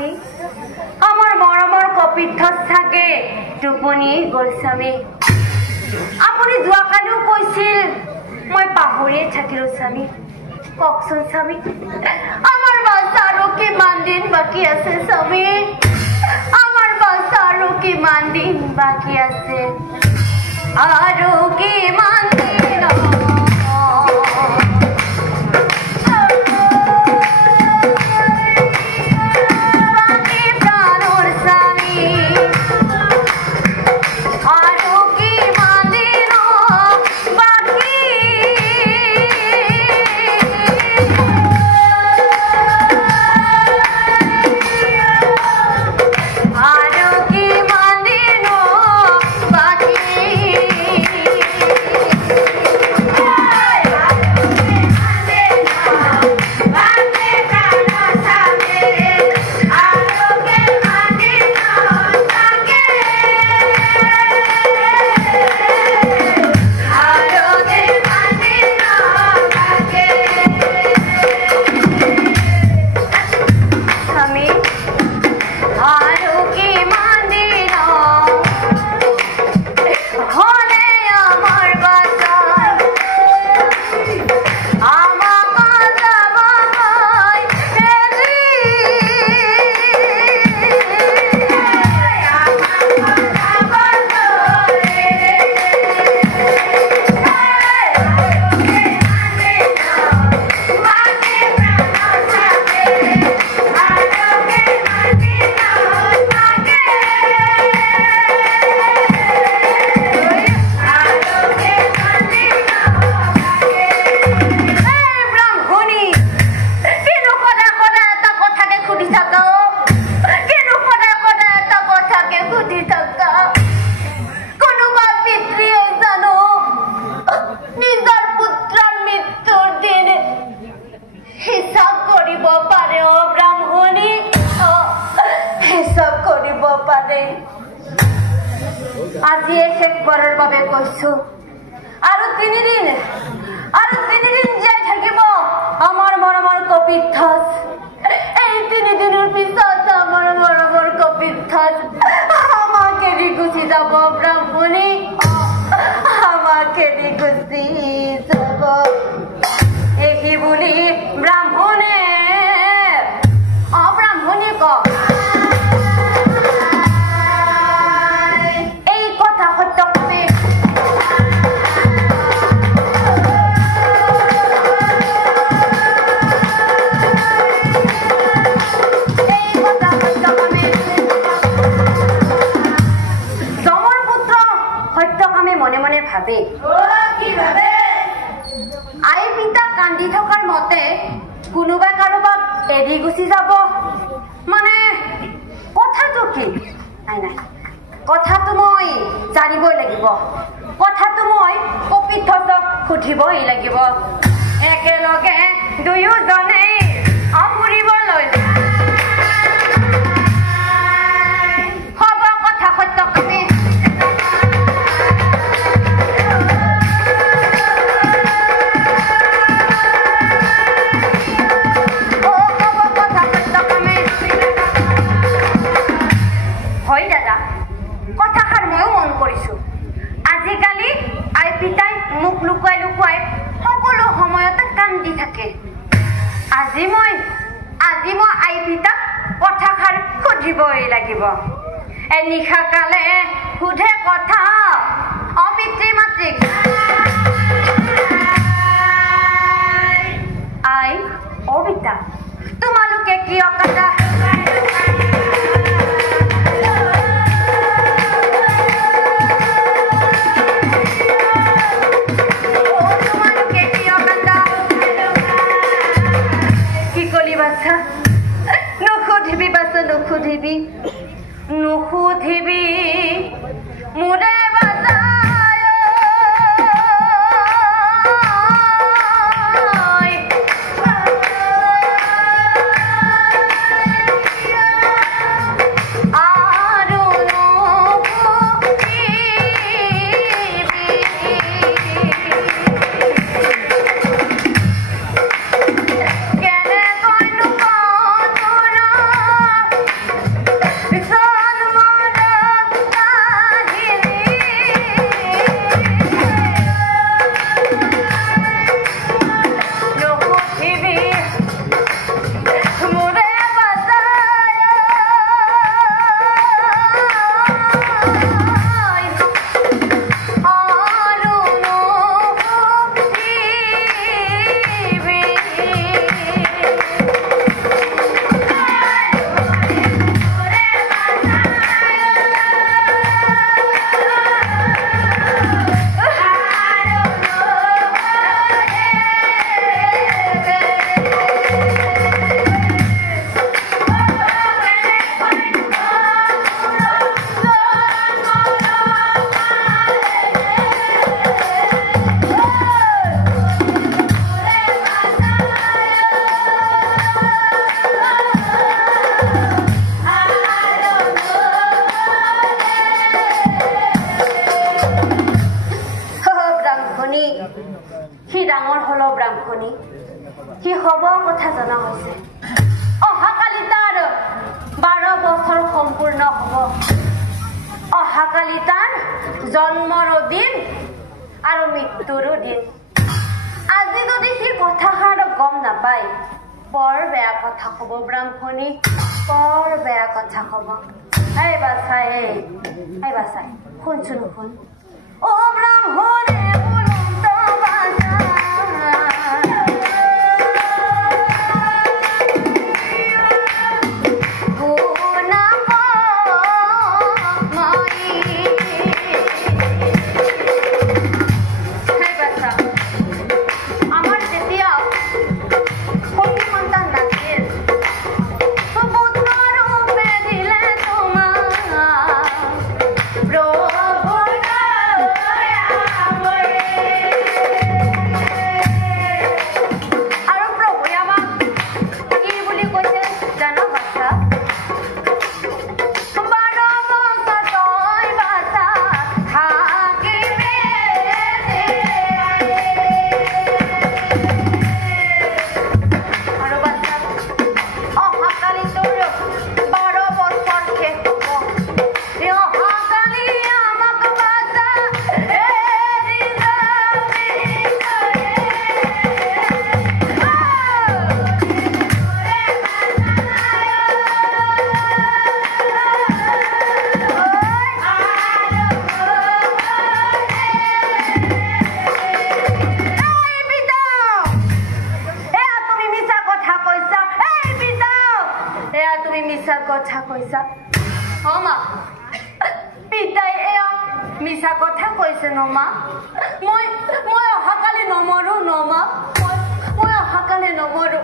স্বামী আমাৰ মৰমৰ কপিঠত থাকে টোপনি গ'ল স্বামী আপুনি যোৱাকালিও কৈছিল মই পাহৰিয়ে থাকিলো স্বামী কওকচোন স্বামী আমাৰ বাচ্চা আৰু কিমান দিন বাকী আছে স্বামী আমাৰ বাচ্চা আৰু কিমান দিন বাকী আছে আৰু কিমান দিন আজি শেষবাৰৰ বাবে কৈছো আৰু 3 দিন জীয়াই থাকিব আমাৰ মৰমৰ কপিঠত এই 3 দিনৰ পিছত আমাৰ মৰমৰ কপিঠত আমাকে এৰি গুচি যাব ব্ৰাহ্মণী আমাকে এৰি গুচি যাব এই বুলি ব্ৰাহ্মণে ব্ৰাহ্মণী কয় ভাবে আই পিতা কান্দি থকাৰ মতে কোনোবা কাৰোবাক এৰি গুচি যাব মানে কথাটো কি নাই কথাটো মই জানিবই লাগিব কথাটো মই কপিঠক সুধিবই লাগিব একেলগে দুয়োজনে ফুৰিবলৈ হ'ব কথা সত্য কামে আজিকালি আই পিতাই মুখ লুকুৱাই সকলো সময়তে কান্দি থাকে আজি মই আই পিতাক কথাষাৰ সুধিবই লাগিব এই নিশা কালে সুধে কথা পিতৃ মাতৃক আই পিতা তোমালোকে কিয় কান্দা নুসুধিবি মোৰে বাজায় ব্ৰাহ্মণী সি ডাঙৰ হল ব্ৰাহ্মণী সি হব কথা জনা হৈছে অহাকালি তাৰ 12 বছৰ সম্পূৰ্ণ হব অহাকালি তাৰ জন্মৰ দিন আৰু মৃত্যুৰ দিন আজি যদি সি কথাষাৰ গম নাপায় বৰ বেয়া কথা হব ব্ৰাহ্মণী বৰ বেয়া কথা হব এই বাছাই শুনচোন শুন ও ব্ৰাহ্মণে বুলন্ত বাজা কথা কৈছা অ মা পিতাই এয়া মিছা কথা কৈছে ন মা মই অহাকালি নমৰো ন মা মই অহাকালি নমৰো